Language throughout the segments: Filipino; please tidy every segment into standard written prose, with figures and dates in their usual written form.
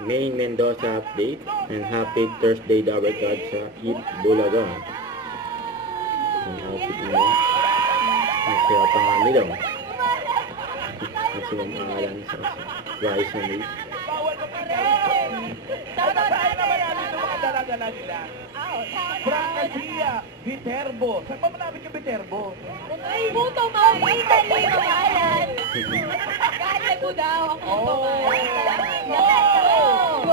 Main Mendoza update and happy Thursday Dabber Card sa Eat Bulaga. Ang outfit nila. Masaya pa nga nila. Ang sinamahalan sa rice and meat. Saan naman namin yung mga dala-dala nila? Francasia, Viterbo. Saan pa malapit yung Viterbo? Ay, puto mo! Italy, mamahalan! Kaya ko daw ang puto mo. Wow!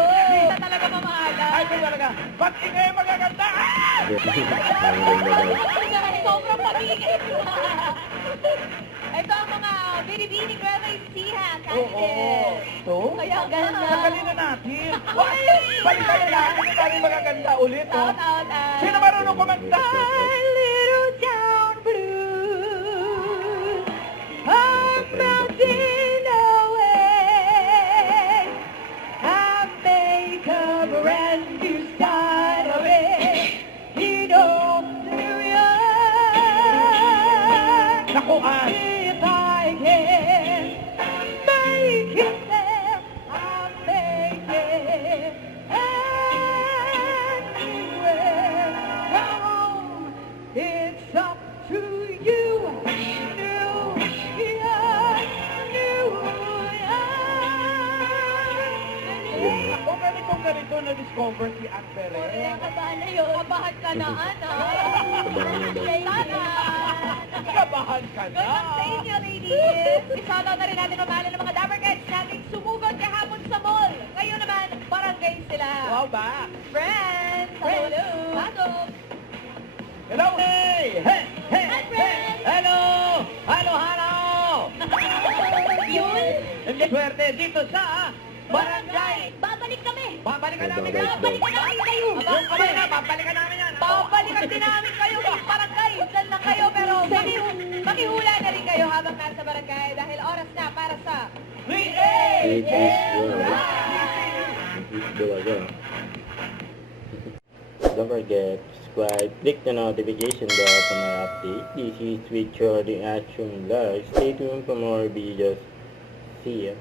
Talaga mamahalan. Ay, kung talaga, ba't ingay magaganda? Ang ganda daw. Sobrang pag-iingay. Ito ang mga binibini Nueva Ecija, candidate. Ito? Kaya ganda. Sagalin na natin. Balikan na natin yung namin magaganda ulit. Oh. Out. Sino marunong kumanta? My little town blues are melting away. I make a brand new start of it. You know, Nakuan. if I can make it there, I'll make it anywhere. Come on, it's up to you. New York, New York. Kung ganito na-discover si Ann Perez. Kabahan na yun. Kabahan ka na, Ana. Kabahan ka na. Good luck sa inyo, ladies. Isalaw na rin natin ang mahal ng mga Dabber Cats nating sumugod kahapon sa mall. Ngayon naman, barangay sila. Wow ba? Friends! Hello! Pasok! Hello! Hey! Hey! Hey! Hi, friends! Hello! Hello! Hello! Yun? Hindi swerte dito sa barangay. Babalik kami! Babalikan namin Babalik yan. Babalikan namin kayo! Yung kamay na, babalikan namin yan. Babalikan din namin kayo sa barangay! Diyan lang kayo, pero makihula na rin kayo habang nasa barangay dahil oras na para sa 3A! Eat is well. Eat Bulaga. Don't forget, subscribe, click the notification bell for my update. This is with your reaction live. Stay tuned for more videos. See ya.